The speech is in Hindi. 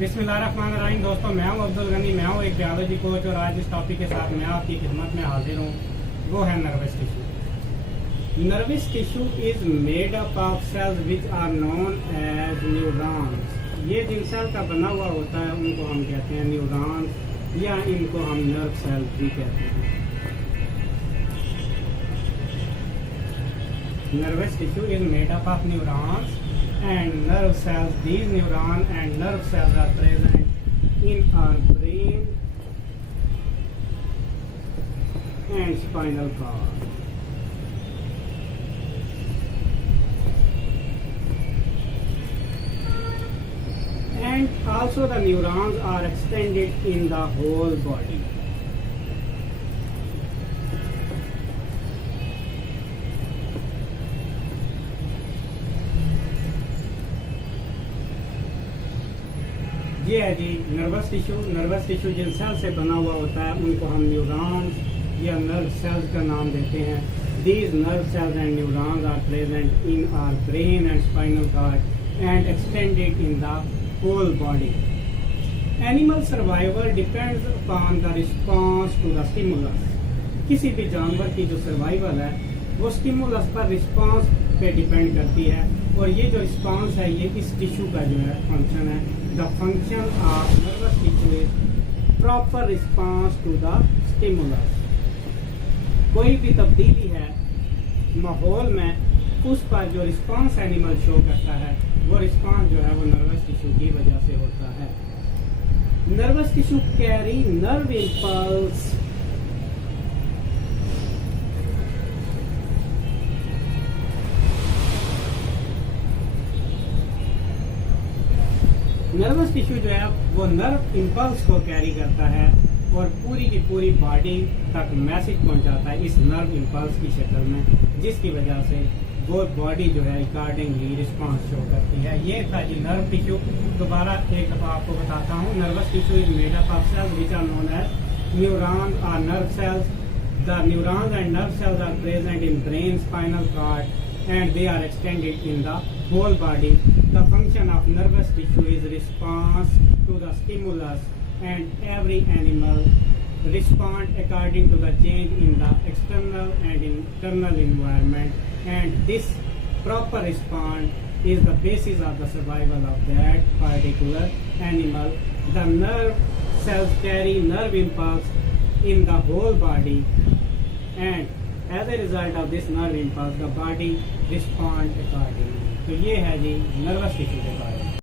बिस्मिल्लाहिर्रहमानिर्रहीम। दोस्तों, मैं हूं अब्दुल गनी, मैं हूं एक बायोलॉजी कोच और आज इस टॉपिक के साथ मैं आपकी खिदमत में हाजिर हूं। वो है nervous tissue. Nervous tissue is made up of cells which are known as neurons. ये जिन सेल का बना हुआ होता है उनको हम कहते हैं न्यूरॉन्स या इनको हम नर्व सेल भी कहते हैं। Nervous tissue is made up of neurons and nerve cells. These neurons and nerve cells are present in our brain and spinal cord. And also the neurons are extended in the whole body. ये है जी नर्वस टिश्यू। नर्वस टिश्यू जिन सेल से बना हुआ होता है उनको हम न्यूरॉन्स या नर्व सेल्स का नाम देते हैं। These nerve cells and neurons are present in our brain and spinal cord and extended in the whole body. Animal survival depends upon the response to the stimulus. किसी भी जानवर की जो सर्वाइवल है वो स्टिमुलस पर रिस्पॉन्स पे डिपेंड करती है और ये जो रिस्पॉन्स है ये इस टिश्यू का जो है फंक्शन है। The function of nervous tissue is proper response to the stimulus. कोई भी तब्दीली है माहौल में उस पर जो रिस्पांस एनिमल शो करता है वो रिस्पांस जो है वो नर्वस टिश्यू की वजह से होता है। Nervous tissue carry nerve impulse nervous tissue जो है वो नर्व इम्पल्स को कैरी करता है और पूरी की पूरी बॉडी तक मैसेज पहुंचाता है इस नर्व इम्पल्स की शक्ल में, जिसकी वजह से वो बॉडी जो है अकॉर्डिंगली रिस्पांस शो करती है। ये था जी नर्व टिश्यू। दोबारा एक दफा आपको बताता हूँ। Nervous tissue is made up of cells which are known as neurons or nerve cells. The neurons and nerve cells are present in brain, spinal cord and they are extended in the whole body. The function of nervous tissue is response to the stimulus and every animal respond according to the change in the external and internal environment, and this proper response is the basis of the survival of that particular animal. The nerve cells carry nerve impulse in the whole body, and as a result of this nerve impulse the body respond accordingly. तो ये है जी नर्वस टिश्यू के बारे में।